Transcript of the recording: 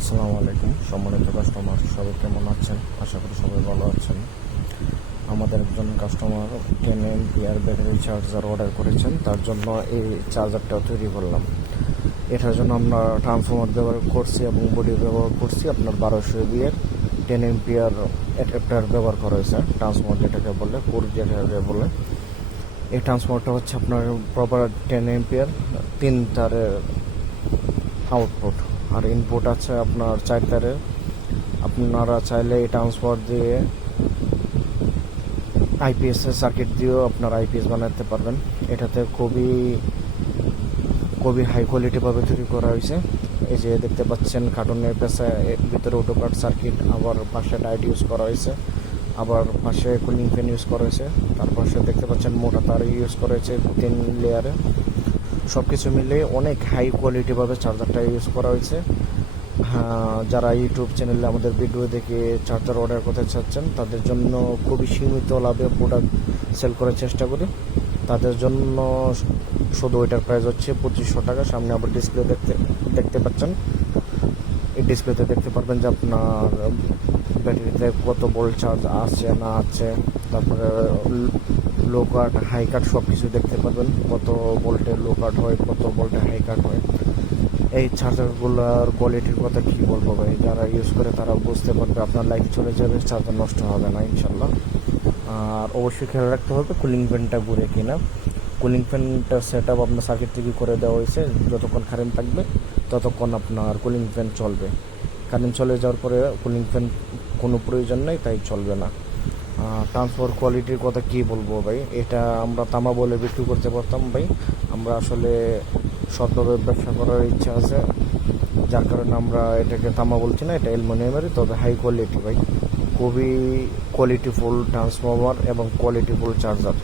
আসসালামু আলাইকুম সম্মানিত কাস্টমার, সবাই কেমন আছেন? আশা করি সবাই ভালো আছেন। আমাদের একজন customer 10 MPR battery charger order করেছেন, তার জন্য এই চার্জারটা তৈরি করলাম। এটার জন্য আমরা ট্রান্সফর্মার ব্যবহার করছি এবং বডি ব্যবহার করছি আপনার 1200 এর 10 এমপিআর অ্যাডাপ্টার ব্যবহার করা হয়েছে। ট্রান্সফর্মার যেটাকে বলে, কোর যেটাকে বলে, এই ট্রান্সফর্মারটা হচ্ছে আপনার প্রপার 10 এমপিআর 3 তারের আউটপুট, আর ইনপুট আছে আপনার 4 তারের। আপনারা চাইলে এই ট্রান্সফার দিয়ে আইপিএস সার্কিট দিয়েও আপনার আইপিএস বানাতে পারবেন। এটাতে খুবই খুবই হাই কোয়ালিটিভাবে তৈরি করা হয়েছে। এই যে দেখতে পাচ্ছেন কার্টুনের পেছে ভিতরে অটোকাট সার্কিট, আবার পাশে লাইট ইউজ করা হয়েছে, আবার পাশে কুলিং ফ্যান ইউজ করা হয়েছে, তার পাশে দেখতে পাচ্ছেন মোটা তার ইউজ করা হয়েছে 3 লেয়ারে। সব কিছু মিলে অনেক হাই কোয়ালিটিভাবে চার্জারটা ইউজ করা হয়েছে। হ্যাঁ, যারা ইউটিউব চ্যানেলে আমাদের ভিডিও দেখে চার্জার অর্ডার করতে চাচ্ছেন তাদের জন্য খুবই সীমিত লাভে প্রোডাক্ট সেল করার চেষ্টা করি। তাদের জন্য শুধু ওইটার প্রাইস হচ্ছে 2500 টাকা। সামনে আবার ডিসপ্লে দেখতে পাচ্ছেন। এই ডিসপ্লেতে দেখতে পারবেন যে আপনার ব্যাটারিতে কত ভোল্ট চার্জ আছে না আছে, তারপরে লো কাট হাই কাট সব কিছু দেখতে পারবেন, কত ভোল্টের লো কাট হয়, কত ভোল্টের হাই কাট হয়। এই চার্জারগুলোর কোয়ালিটির কথা কী বলবো ভাই, যারা ইউজ করে তারা বুঝতে পারবে। আপনার লাইফ চলে যাবে, চার্জার নষ্ট হবে না ইনশাল্লাহ। আর অবশ্যই খেয়াল রাখতে হবে কুলিং ফ্যানটা ঘুরে কিনা। কুলিং ফ্যানটা সেট আপ আপনার সার্কিট থেকে করে দেওয়া হয়েছে। যতক্ষণ কারেন্ট থাকবে ততক্ষণ আপনার কুলিং ফ্যান চলবে। কারেন্ট চলে যাওয়ার পরে কুলিং ফ্যান কোনো প্রয়োজন নেই, তাই চলবে না। ট্রান্সফার কোয়ালিটির কথা কী বলবো ভাই, এটা আমরা তামা বলে বিক্রি করতে পারতাম ভাই। আমরা আসলে সৎভাবে ব্যবসা করার ইচ্ছা আছে, যার কারণে আমরা এটাকে তামা বলছি না, এটা অ্যালুমিনিয়ামেরই, তবে হাই কোয়ালিটি ভাই। খুবই কোয়ালিটিফুল ট্রান্সফর্মার এবং কোয়ালিটিফুল চার্জার।